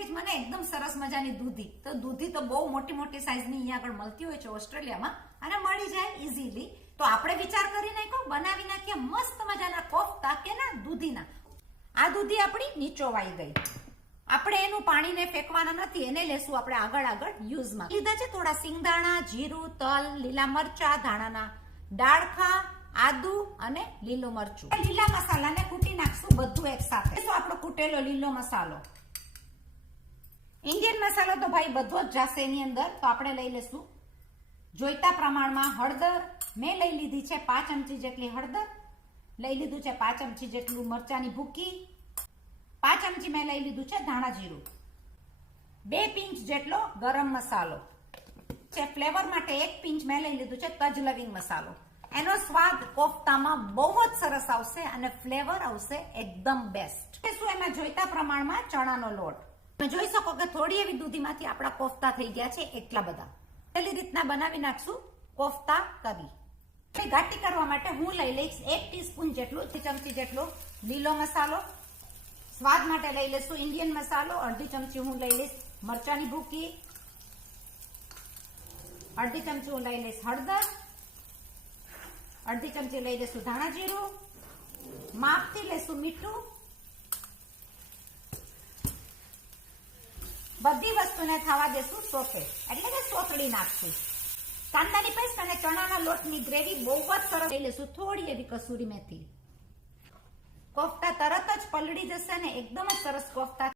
માંગી છે મને એકદમ સરસ મજાની દૂધી. તો દૂધી તો બહુ મોટી મોટી સાઈઝની અહીંયા આગળ મળતી હોય છે ઓસ્ટ્રેલિયામાં અને મળી જાય ઇઝીલી. તો આપણે વિચાર કરી નાખ્યો, બનાવી નાખીએ મસ્ત મજાના કોફતા કે ના દૂધીના. આ દૂધી આપણી નીચોવાઈ ગઈ. આપણે એનું પાણીને ફેંકવાના નથી, એને લેશું આપણે આગળ યુઝમાં. લીધા છે થોડા સિંગદાણા, જીરું, તલ, લીલા મરચા, ધાણાના ડાળખા, આદુ અને લીલું મરચું. લીલા મસાલાને કૂટી નાખશું બધું એક સાથે. તો આપણો કૂટેલો લીલો મસાલો, ઇન્ડિયન મસાલો તો ભાઈ બધો જ જશે એની અંદર. તો આપણે લઈ લેશું જોઈતા પ્રમાણમાં હળદર. મેં લઈ લીધી છે 5 ચમચી જેટલી હળદર, લઈ લીધું છે 5 ચમચી જેટલું મરચાની ભૂકી, 5 ચમચી મેં લઈ લીધું છે ધાણા જીરું, 2 પિંચ જેટલો ગરમ મસાલો છે. ફ્લેવર માટે 1 પિંચ મેં લઈ લીધું છે તજ લવિંગ મસાલો. એનો સ્વાદ કોફતામાં બહુ જ સરસ આવશે અને ફ્લેવર આવશે એકદમ બેસ્ટ. શું એમાં જોઈતા પ્રમાણમાં ચણાનો લોટ. તમે જોઈ શકો કે થોડી એવી દૂધીમાંથી આપણા કોફતા થઈ ગયા છે એટલા બધા. પેલી રીતના બનાવી નાખશું કોફતા કરી. ઘાટી કરવા માટે હું લઈ લઈશ 1 ટીસ્પૂન જેટલું, 3 ચમચી જેટલો લીલો મસાલો. સ્વાદ માટે લઈ લેશું ઇન્ડિયન મસાલો. 1/2 ચમચી હું લઈ લઈશ મરચાની ભૂકી, 1/2 ચમચી હું લઈ લઈશ હળદર, 1/2 ચમચી લઈ લેશું ધાણા જીરું, માપથી લેશું મીઠું. બધી વસ્તુને થવા દેશું સોતે, એટલે કે સોતળી નાખશું. કાંદાની પેસ્ટ અને ચણાના લોટની ગ્રેવી બહુ જ સરસ. લઈ લેશું થોડી એવી કસૂરી મેથી. કોફતા તરત જ પલળી જશે ને એકદમ જ સરસ કોફતા